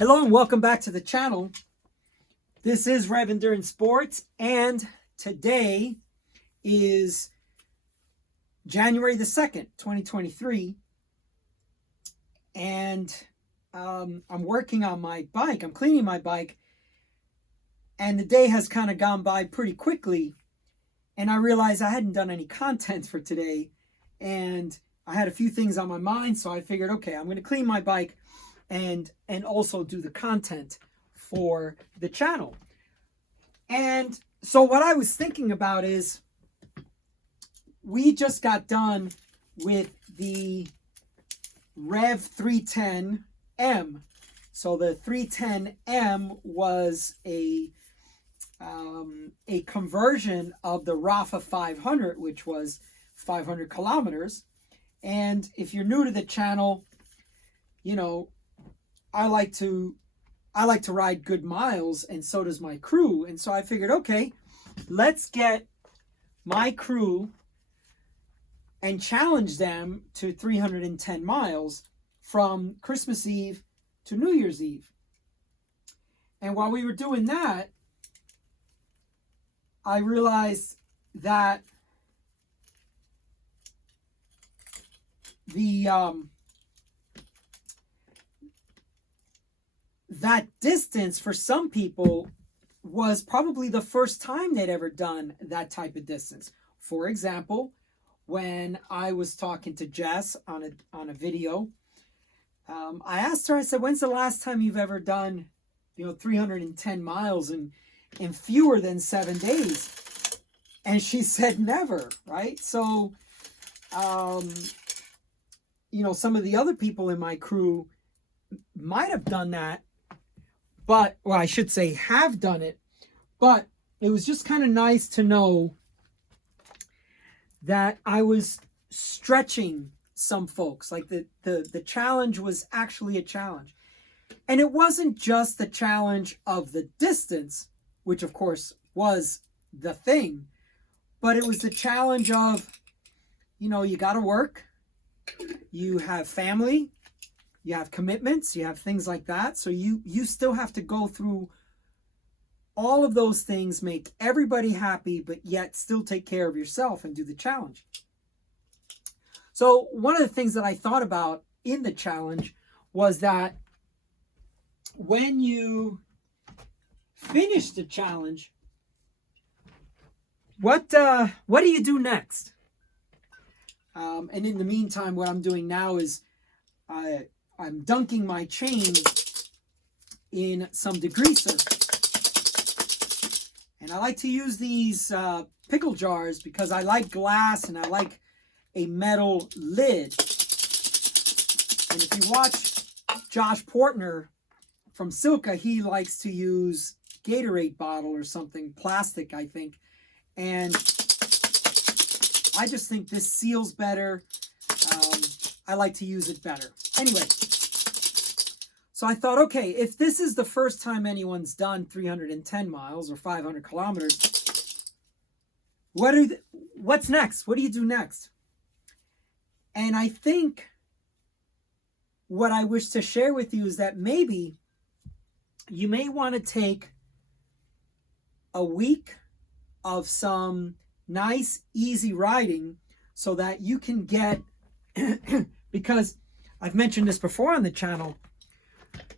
Hello and welcome back to the channel. This is REV Endurance Sports, and today is January the 2nd, 2023, and I'm working on my bike. I'm cleaning my bike, and the day has kind of gone by pretty quickly, and I realized I hadn't done any content for today, and I had a few things on my mind, so I figured, okay, I'm going to clean my bike and also do the content for the channel. And so what I was thinking about is we just got done with the REV 310M. So the 310M was a conversion of the Rapha 500, which was 500 kilometers. And if you're new to the channel, you know, I like to ride good miles, and so does my crew. And so I figured, okay, let's get my crew and challenge them to 310 miles from Christmas Eve to New Year's Eve. And while we were doing that, I realized that that distance for some people was probably the first time they'd ever done that type of distance. For example, when I was talking to Jess on a video, I asked her, I said, when's the last time you've ever done, 310 miles in fewer than 7 days? And she said never, right? So, some of the other people in my crew might have done that, but, well, I should say have done it, but it was just kind of nice to know that I was stretching some folks. Like the challenge was actually a challenge. And it wasn't just the challenge of the distance, which of course was the thing, but it was the challenge of, you got to work, you have family, you have commitments, you have things like that. So you still have to go through all of those things, make everybody happy, but yet still take care of yourself and do the challenge. So one of the things that I thought about in the challenge was that when you finish the challenge, what do you do next? And in the meantime, what I'm doing now is I'm dunking my chain in some degreaser. And I like to use these pickle jars because I like glass and I like a metal lid. And if you watch Josh Portner from Silka, he likes to use Gatorade bottle or something, plastic, I think. And I just think this seals better. I like to use it better. Anyway, so I thought, okay, if this is the first time anyone's done 310 miles or 500 kilometers, what's next? What do you do next? And I think what I wish to share with you is that maybe you may want to take a week of some nice, easy riding so that you can get, because I've mentioned this before on the channel,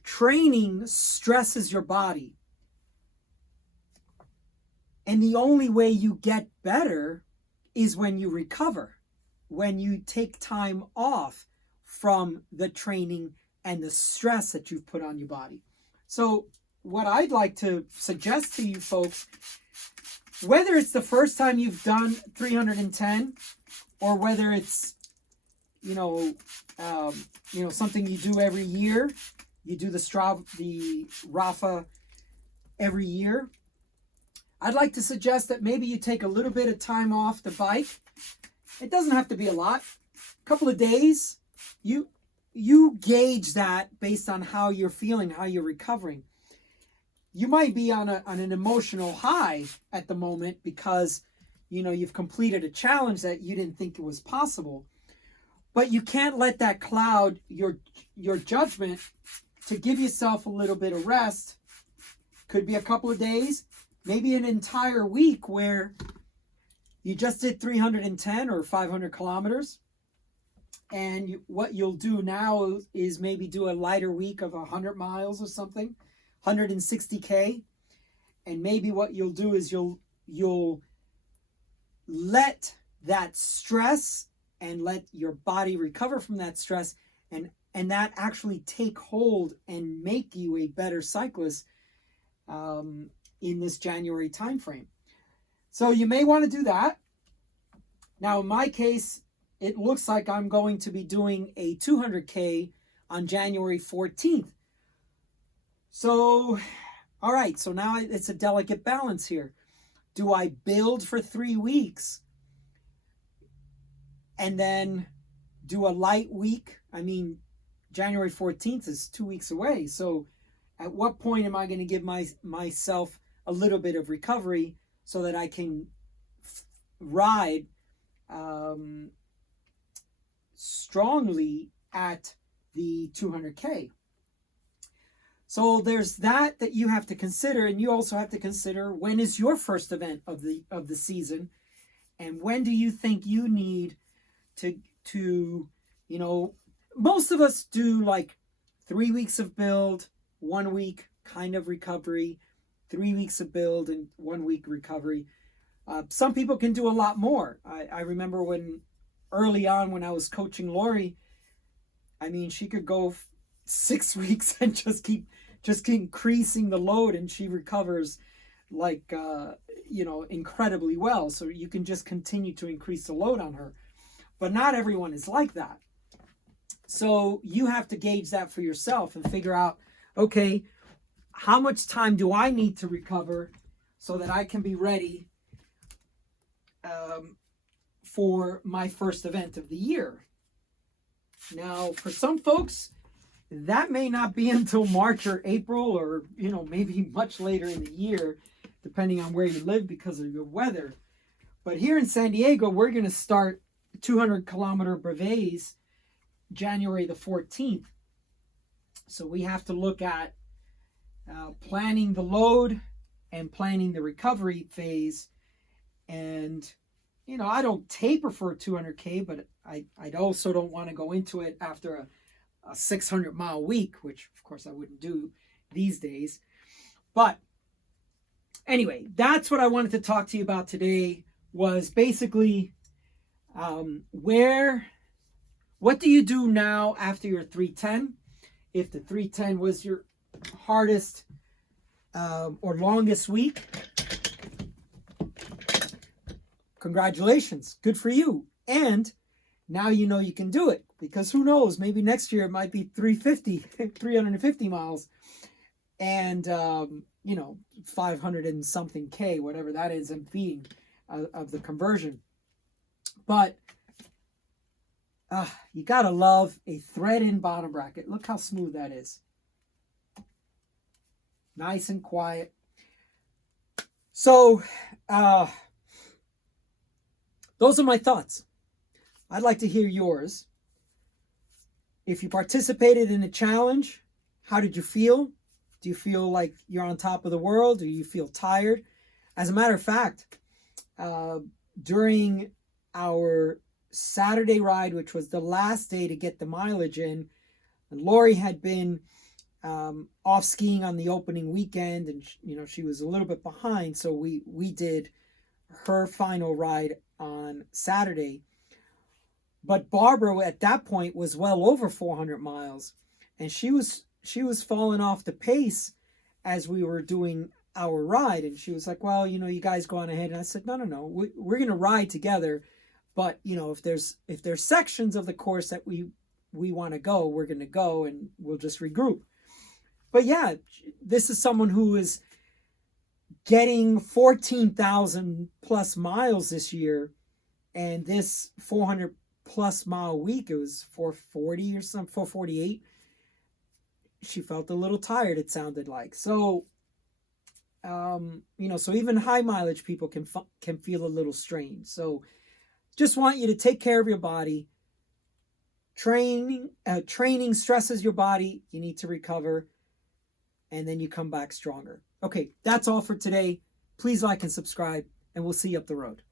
training stresses your body. And the only way you get better is when you recover, when you take time off from the training and the stress that you've put on your body. So what I'd like to suggest to you folks, whether it's the first time you've done 310 or whether it's, something you do every year, you do the Strava, the Rapha every year, I'd like to suggest that maybe you take a little bit of time off the bike. It doesn't have to be a lot. A couple of days. You gauge that based on how you're feeling, how you're recovering. You might be on an emotional high at the moment because, you've completed a challenge that you didn't think it was possible. But you can't let that cloud your judgment to give yourself a little bit of rest. Could be a couple of days, maybe an entire week where you just did 310 or 500 kilometers. And what you'll do now is maybe do a lighter week of 100 miles or something, 160K. And maybe what you'll do is you'll let that stress and let your body recover from that stress, and that actually take hold and make you a better cyclist in this January timeframe. So you may want to do that. Now, in my case, it looks like I'm going to be doing a 200K on January 14th. So, all right, so now it's a delicate balance here. Do I build for 3 weeks and then do a light week? I mean, January 14th is 2 weeks away. So at what point am I going to give myself a little bit of recovery so that I can ride strongly at the 200K? So there's that you have to consider, and you also have to consider, when is your first event of the season, and when do you think you need to most of us do like 3 weeks of build, 1 week kind of recovery, 3 weeks of build and 1 week recovery. Some people can do a lot more. I remember when early on when I was coaching Lori, I mean, she could go 6 weeks and just keep increasing the load, and she recovers like incredibly well. So you can just continue to increase the load on her. But not everyone is like that. So you have to gauge that for yourself and figure out, okay, how much time do I need to recover so that I can be ready for my first event of the year? Now, for some folks, that may not be until March or April, or maybe much later in the year, depending on where you live because of your weather. But here in San Diego, we're going to start 200 kilometer brevets January the 14th. So we have to look at planning the load and planning the recovery phase. And I don't taper for a 200K, but I also don't want to go into it after a 600 mile week, which of course I wouldn't do these days. But anyway, that's what I wanted to talk to you about today, was basically what do you do now after your 310? If the 310 was your hardest or longest week, congratulations, good for you. And now you can do it, because who knows, maybe next year it might be 350 miles and 500 and something K, whatever that is, and being of the conversion. But you gotta love a thread-in bottom bracket. Look how smooth that is. Nice and quiet. So those are my thoughts. I'd like to hear yours. If you participated in a challenge, how did you feel? Do you feel like you're on top of the world? Do you feel tired? As a matter of fact, during our Saturday ride, which was the last day to get the mileage in, Lori had been off skiing on the opening weekend, and she was a little bit behind, so we did her final ride on Saturday. But Barbara at that point was well over 400 miles, and she was falling off the pace as we were doing our ride. And she was like, well, you guys go on ahead. And I said, no, we're going to ride together. But, if there's sections of the course that we want to go, we're going to go, and we'll just regroup. But yeah, this is someone who is getting 14,000 plus miles this year. And this 400 plus mile week, it was 440 or something, 448. She felt a little tired, it sounded like. So, so even high mileage people can feel a little strained. So just want you to take care of your body. Training stresses your body. You need to recover, and then you come back stronger. Okay, that's all for today. Please like and subscribe, and we'll see you up the road.